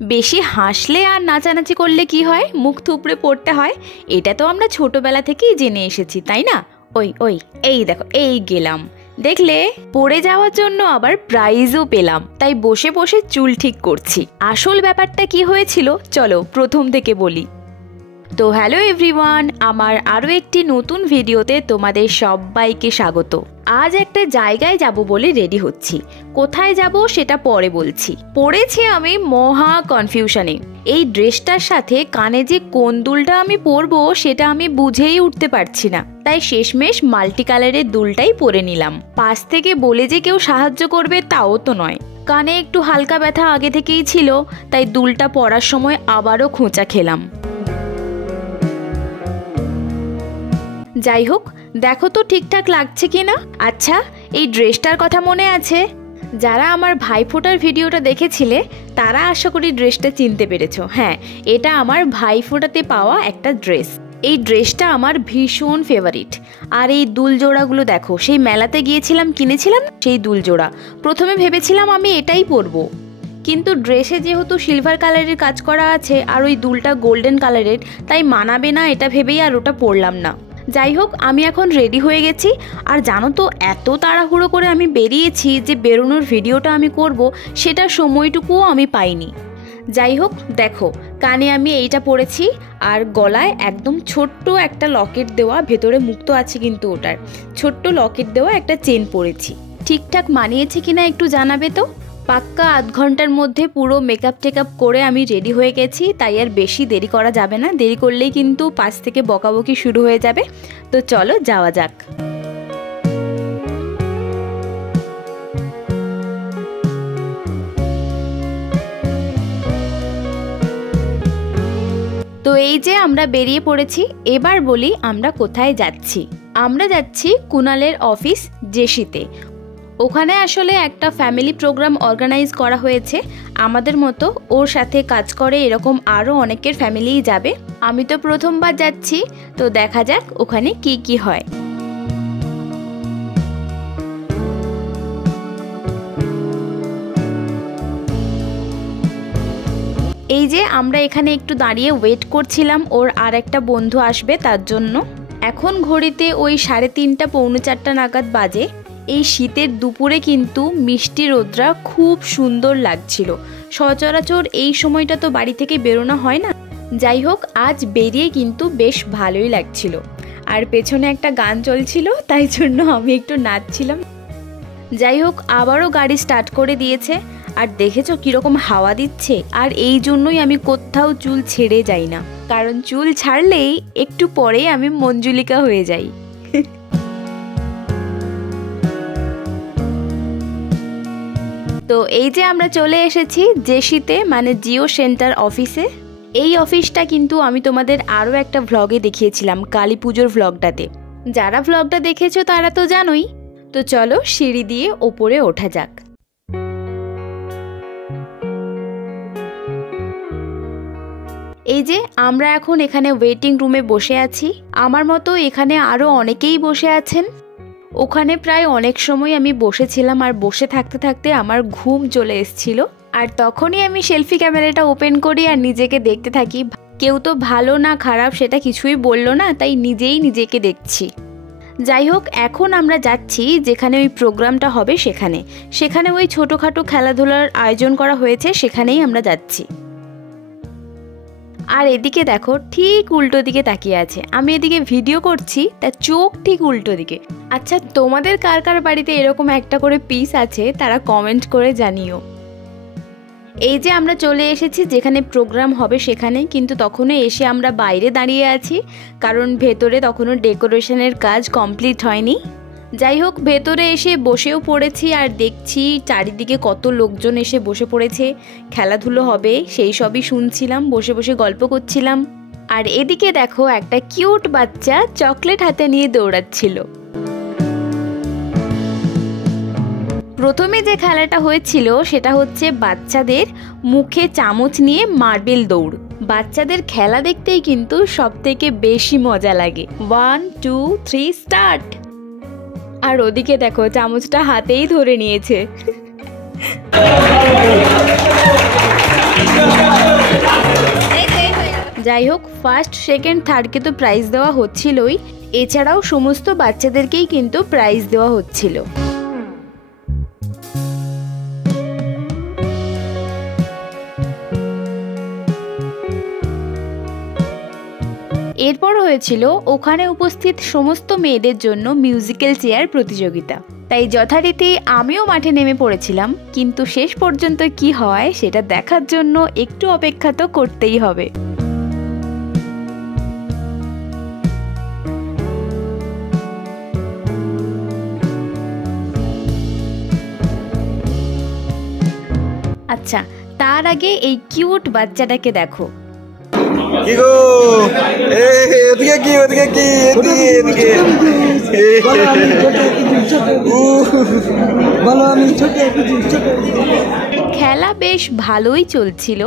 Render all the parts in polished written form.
বেশি হাসলে আর নাচানাচি করলে কি হয়, মুখ থুবড়ে পড়তে হয়। এটা তো আমরা ছোটবেলা থেকেই জেনে এসেছি, তাই না? ওই ওই এই দেখো, এই গেলাম, দেখলে? পড়ে যাওয়ার জন্য আবার প্রাইজও পেলাম, তাই বসে বসে চুল ঠিক করছি। আসল ব্যাপারটা কি হয়েছিল চলো প্রথম থেকে বলি। তো হ্যালো এভরিওয়ান, আমার আরও একটি নতুন ভিডিওতে তোমাদের সবাইকে স্বাগত। আজ একটা জায়গায় যাব বলে রেডি হচ্ছি। কোথায় যাব সেটা পরে বলছি। পড়েছি আমি মহা কনফিউশনে। এই ড্রেসটার সাথে কানে যে কোন দুলটা আমি পরবো সেটা আমি বুঝেই উঠতে পারছি না, তাই শেষমেশ মাল্টি কালারের দুলটাই পরে নিলাম। পাশ থেকে বলে যে কেউ সাহায্য করবে তাও তো নয়। কানে একটু হালকা ব্যথা আগে থেকেই ছিল, তাই দুলটা পরার সময় আবারও খোঁচা খেলাম। যাই হোক, দেখো তো ঠিকঠাক লাগছে কিনা। আচ্ছা, এই ড্রেসটার কথা মনে আছে? যারা আমার ভাইফোঁটার ভিডিওটা দেখেছিলে তারা আশা করি ড্রেসটা চিনতে পেরেছো। হ্যাঁ, এটা আমার ভাইফোঁটাতে পাওয়া একটা ড্রেস। এই ড্রেসটা আমার ভীষণ ফেভারিট। আর এই দুল জোড়াগুলো দেখো, সেই মেলাতে গিয়েছিলাম কিনেছিলাম সেই দুল জোড়া। প্রথমে ভেবেছিলাম আমি এটাই পরবো, কিন্তু ড্রেসে যেহেতু সিলভার কালারের কাজ করা আছে আর ওই দুলটা গোল্ডেন কালারের, তাই মানাবে না এটা ভেবেই আর ওটা পরলাম না। যাই হোক, আমি এখন রেডি হয়ে গেছি। আর জানো তো, এত তাড়াহুড়ো করে আমি বেরিয়েছি যে বেরোনোর ভিডিওটা আমি করব সেটার সময়টুকুও আমি পাইনি। যাই হোক, দেখো কানে আমি এইটা পরেছি আর গলায় একদম ছোট্ট একটা লকেট দেওয়া, ভেতরে মুক্ত আছে কিন্তু ওটার ছোট্ট লকেট দেওয়া একটা চেন পরেছি। ঠিকঠাক মানিয়েছে কিনা একটু জানাবে তো। পাক্কা আধ ঘন্টার মধ্যে পুরো মেকআপ টেকআপ করে আমি রেডি হয়ে গেছি, তাই আর বেশি দেরি করা যাবে না। দেরি করলেই কিন্তু পাশ থেকে বকাবকি শুরু হয়ে যাবে। তো চলো যাওয়া যাক। তো এই যে আমরা বেরিয়ে পড়েছি। এবার বলি আমরা কোথায় যাচ্ছি। আমরা যাচ্ছি কুনালের অফিস জেসিতে। ওখানে আসলে একটা ফ্যামিলি প্রোগ্রাম অর্গানাইজ করা হয়েছে। আমাদের মতো ওর সাথে কাজ করে এরকম আরও অনেকের ফ্যামিলিই যাবে। আমি তো প্রথমবার যাচ্ছি, তো দেখা যাক ওখানে কি কি হয়। এই যে আমরা এখানে একটু দাঁড়িয়ে ওয়েট করছিলাম ওর আর একটা বন্ধু আসবে তার জন্য। এখন ঘড়িতে ওই 3:30 পৌনে 4 নাগাদ বাজে। এই শীতের দুপুরে কিন্তু মিষ্টি রোদ্রা খুব সুন্দর লাগছিল। সচরাচর এই সময়টা তো বাড়ি থেকে বেরোনো হয় না। যাই হোক, আজ বেরিয়ে কিন্তু বেশ ভালোই লাগছিল। আর পেছনে একটা গান চলছিল, তাই জন্য আমি একটু নাচছিলাম। যাই হোক, আবারও গাড়ি স্টার্ট করে দিয়েছে। আর দেখেছো কীরকম হাওয়া দিচ্ছে। আর এই জন্যই আমি কোথাও চুল ছেড়ে যাই না, কারণ চুল ছাড়লেই একটু পরেই আমি মঞ্জুলিকা হয়ে যাই। তো এই যে আমরা চলে এসেছি জেসিতে, মানে জিও সেন্টার অফিসে। এই অফিসটা কিন্তু আমি তোমাদের আরও একটা ভ্লগে দেখিয়েছিলাম, কালী পুজোর ভ্লগটাতে। যারা ভ্লগটা দেখেছো তারা তো জানোই। তো চলো সিঁড়ি দিয়ে ওপরে ওঠা যাক। এই যে আমরা এখন এখানে ওয়েটিং রুমে বসে আছি। আমার মতো এখানে আরও অনেকেই বসে আছেন। ওখানে প্রায় অনেক সময় আমি বসেছিলাম, আর বসে থাকতে থাকতে আমার ঘুম চলে এসেছিল। আর তখনই আমি সেলফি ক্যামেরাটা ওপেন করি আর নিজেকে দেখতে থাকি। কেউ তো ভালো না খারাপ সেটা কিছুই বললো না, তাই নিজেই নিজেকে দেখছি। যাই হোক, এখন আমরা যাচ্ছি যেখানে ওই প্রোগ্রামটা হবে সেখানে ওই ছোটোখাটো খেলাধুলার আয়োজন করা হয়েছে, সেখানেই আমরা যাচ্ছি। আর এদিকে দেখো, ঠিক উল্টো দিকে তাকিয়ে আছে। আমি এদিকে ভিডিও করছি, তার চোখ ঠিক উল্টো দিকে। আচ্ছা, তোমাদের কার কার বাড়িতে এরকম একটা করে পিস আছে তারা কমেন্ট করে জানিও। এই যে আমরা চলে এসেছি যেখানে প্রোগ্রাম হবে সেখানে, কিন্তু তখনও এসে আমরা বাইরে দাঁড়িয়ে আছি, কারণ ভেতরে তখনও ডেকোরেশনের কাজ কমপ্লিট হয়নি। যাই হোক, ভেতরে এসে বসেও পড়েছি আর দেখছি চারিদিকে কত লোকজন এসে বসে পড়েছে। খেলাধুলো হবে সেই সবই শুনছিলাম, বসে বসে গল্প করছিলাম। আর এদিকে দেখো, একটা কিউট বাচ্চা চকলেট হাতে নিয়ে দৌড়াচ্ছিল। প্রথমে যে খেলাটা হয়েছিল সেটা হচ্ছে বাচ্চাদের মুখে চামচ নিয়ে মার্বেল দৌড়। বাচ্চাদের খেলা দেখতেই কিন্তু সবথেকে বেশি মজা লাগে। 1 2 3 স্টার্ট। আর ওদিকে দেখো, চামচটা হাতেই ধরে নিয়েছে। যাই হোক, ফার্স্ট সেকেন্ড থার্ডকে তো প্রাইজ দেওয়া হচ্ছিলই, এছাড়াও সমস্ত বাচ্চাদেরকেই কিন্তু প্রাইজ দেওয়া হচ্ছিল। এরপর হয়েছিল ওখানে উপস্থিত সমস্ত মেয়েদের জন্য মিউজিক্যাল চেয়ার প্রতিযোগিতা। তাই যথারীতি আমিও মাঠে নেমে পড়েছিলাম, কিন্তু শেষ পর্যন্ত কি হয় সেটা দেখার জন্য একটু অপেক্ষা তো করতেই হবে। আচ্ছা, তার আগে এই কিউট বাচ্চাটাকে দেখো। কি গো, এদিকে কি ওদিকে কি, এদিকে খেলা বেশ ভালোই চলছিল।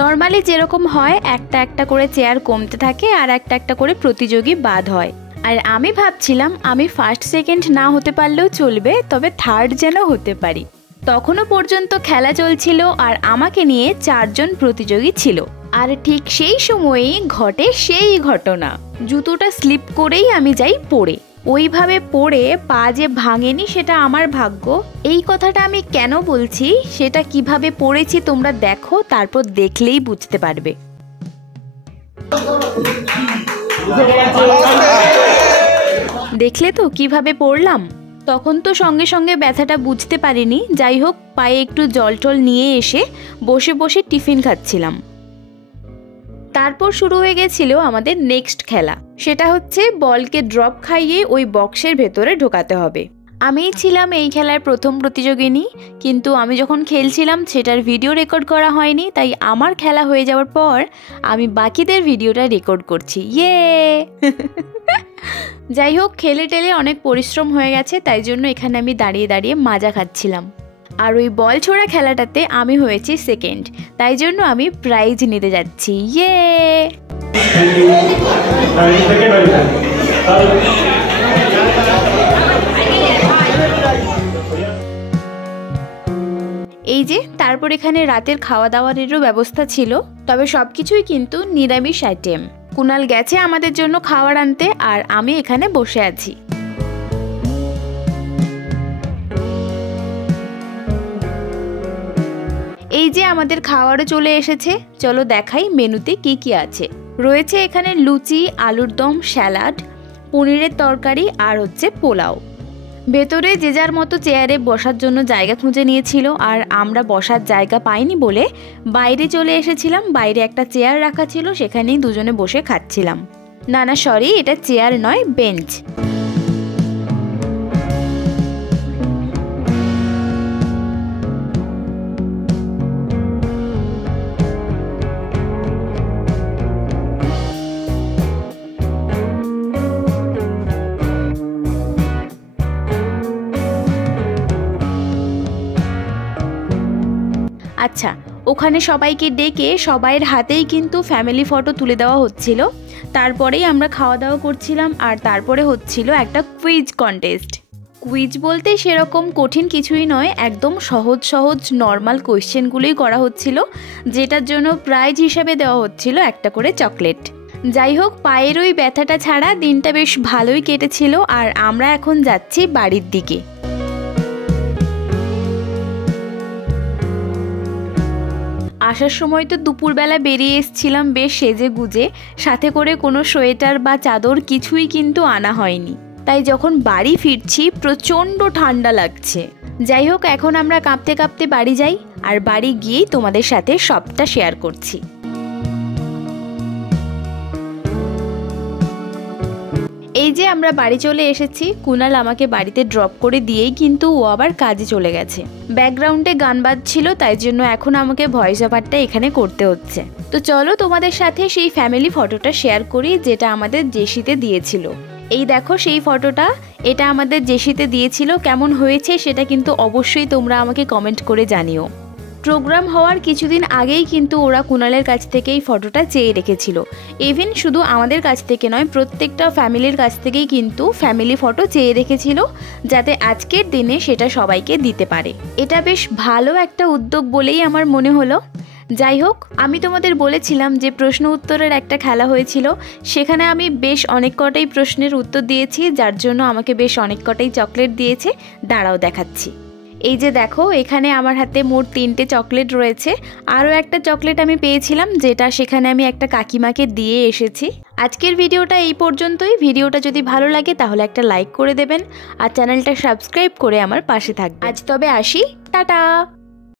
নর্মালি যেরকম হয়, একটা একটা করে চেয়ার কমতে থাকে আর একটা একটা করে প্রতিযোগী বাদ হয়। আর আমি ভাবছিলাম আমি ফার্স্ট সেকেন্ড না হতে পারলেও চলবে, তবে থার্ড যেন হতে পারি। তখনও পর্যন্ত খেলা চলছিল আর আমাকে নিয়ে 4 জন প্রতিযোগী ছিল। আর ঠিক সেই সময়েই ঘটে সেই ঘটনা, জুতোটা স্লিপ করেই আমি যাই পড়ে। ওইভাবে পড়ে পা যে ভাঙেনি সেটা আমার ভাগ্য। এই কথাটা আমি কেন বলছি, সেটা কিভাবে পড়েছি তোমরা দেখো, তারপর দেখলেই বুঝতে পারবে। দেখলে তো কিভাবে পড়লাম। তখন তো সঙ্গে সঙ্গে ব্যথাটা বুঝতে পারিনি। যাই হোক, পায়ে একটু জল টল নিয়ে এসে বসে বসে টিফিন খাচ্ছিলাম। তারপর শুরু হয়ে গেছিল আমাদের নেক্সট খেলা। সেটা হচ্ছে বলকে ড্রপ খাইয়ে ওই বক্সের ভেতরে ঢোকাতে হবে। আমিই ছিলাম এই খেলার প্রথম প্রতিযোগিনী, কিন্তু আমি যখন খেলছিলাম সেটার ভিডিও রেকর্ড করা হয়নি। তাই আমার খেলা হয়ে যাওয়ার পর আমি বাকিদের ভিডিওটা রেকর্ড করছি। ইয়ে যাই হোক, খেলে টেলে অনেক পরিশ্রম হয়ে গেছে, তাই জন্য এখানে আমি দাঁড়িয়ে দাঁড়িয়ে মাজা খাচ্ছিলাম। আর ওই বল ছোড়া খেলাটাতে আমি হয়েছি সেকেন্ড, তাই জন্য আমি প্রাইজ নিতে যাচ্ছি। ইয়ে এই যে তারপর এখানে রাতের খাওয়া দাওয়ারেরও ব্যবস্থা ছিল, তবে সবকিছুই কিন্তু নিরামিষ আইটেম। কুনাল গেছে আমাদের জন্য খাবার আনতে, আর আমি এখানে বসে আছি। এই যে আমাদের খাবারও চলে এসেছে, চলো দেখাই মেনুতে কি কি আছে। রয়েছে এখানে লুচি, আলুর দম, স্যালাড, পনিরের তরকারি আর হচ্ছে পোলাও। ভেতরে যে যার মতো চেয়ারে বসার জন্য জায়গা খুঁজে নিয়েছিল, আর আমরা বসার জায়গা পাইনি বলে বাইরে চলে এসেছিলাম। বাইরে একটা চেয়ার রাখা ছিল, সেখানেই দুজনে বসে খাচ্ছিলাম। না না সরি, এটা চেয়ার নয়, বেঞ্চ। আচ্ছা, ওখানে সবাইকে ডেকে সবাইয়ের হাতেই কিন্তু ফ্যামিলি ফটো তুলে দেওয়া হচ্ছিল। তারপরেই আমরা খাওয়া দাওয়া করছিলাম, আর তারপরে হচ্ছিল একটা কুইজ কন্টেস্ট। কুইজ বলতে সেরকম কঠিন কিছুই নয়, একদম সহজ সহজ নর্মাল কোয়েশ্চেনগুলোই করা হচ্ছিল, যেটার জন্য প্রাইজ হিসাবে দেওয়া হচ্ছিল একটা করে চকলেট। যাই হোক, পায়ের ওই ব্যথাটা ছাড়া দিনটা বেশ ভালোই কেটেছিল, আর আমরা এখন যাচ্ছি বাড়ির দিকে। আসার সময় তো দুপুরবেলা বেরিয়ে এসেছিলাম বেশ সেজে গুজে, সাথে করে কোনো সোয়েটার বা চাদর কিছুই কিন্তু আনা হয়নি। তাই যখন বাড়ি ফিরছি প্রচণ্ড ঠান্ডা লাগছে। যাই হোক, এখন আমরা কাঁপতে কাঁপতে বাড়ি যাই, আর বাড়ি গিয়েই তোমাদের সাথে সবটা শেয়ার করছি। এই যে আমরা বাড়ি চলে এসেছি। কুনাল আমাকে বাড়িতে ড্রপ করে দিয়েই কিন্তু ও আবার কাজে চলে গেছে। ব্যাকগ্রাউন্ডে গান বাজছিল, তাই জন্য এখন আমাকে ভয়েস ওভারটা এখানে করতে হচ্ছে। তো চলো তোমাদের সাথে সেই ফ্যামিলি ফটোটা শেয়ার করি, যেটা আমাদের জেসিতে দিয়েছিল। এই দেখো সেই ফটোটা, এটা আমাদের জেসিতে দিয়েছিল। কেমন হয়েছে সেটা কিন্তু অবশ্যই তোমরা আমাকে কমেন্ট করে জানিও। প্রোগ্রাম হওয়ার কিছুদিন আগেই কিন্তু ওরা কুনালের কাছ থেকে এই ফটোটা চেয়ে রেখেছিল। ইভেন শুধু আমাদের কাছ থেকে নয়, প্রত্যেকটা ফ্যামিলির কাছ থেকেই কিন্তু ফ্যামিলি ফটো চেয়ে রেখেছিল, যাতে আজকের দিনে সেটা সবাইকে দিতে পারে। এটা বেশ ভালো একটা উদ্যোগ বলেই আমার মনে হলো। যাই হোক, আমি তোমাদের বলেছিলাম যে প্রশ্ন উত্তরের একটা খেলা হয়েছিল, সেখানে আমি বেশ অনেক কটাই প্রশ্নের উত্তর দিয়েছি, যার জন্য আমাকে বেশ অনেক কটাই চকলেট দিয়েছে। দাঁড়াও দেখাচ্ছি। এই যে দেখো, এখানে আমার হাতে মোট 3টে চকলেট রয়েছে। আরও একটা চকলেট আমি পেয়েছিলাম, যেটা সেখানে আমি একটা কাকিমাকে দিয়ে এসেছি। আজকের ভিডিওটা এই পর্যন্তই। ভিডিওটা যদি ভালো লাগে তাহলে একটা লাইক করে দেবেন আর চ্যানেলটা সাবস্ক্রাইব করে আমার পাশে থাকবেন। আজ তবে আসি, টাটা।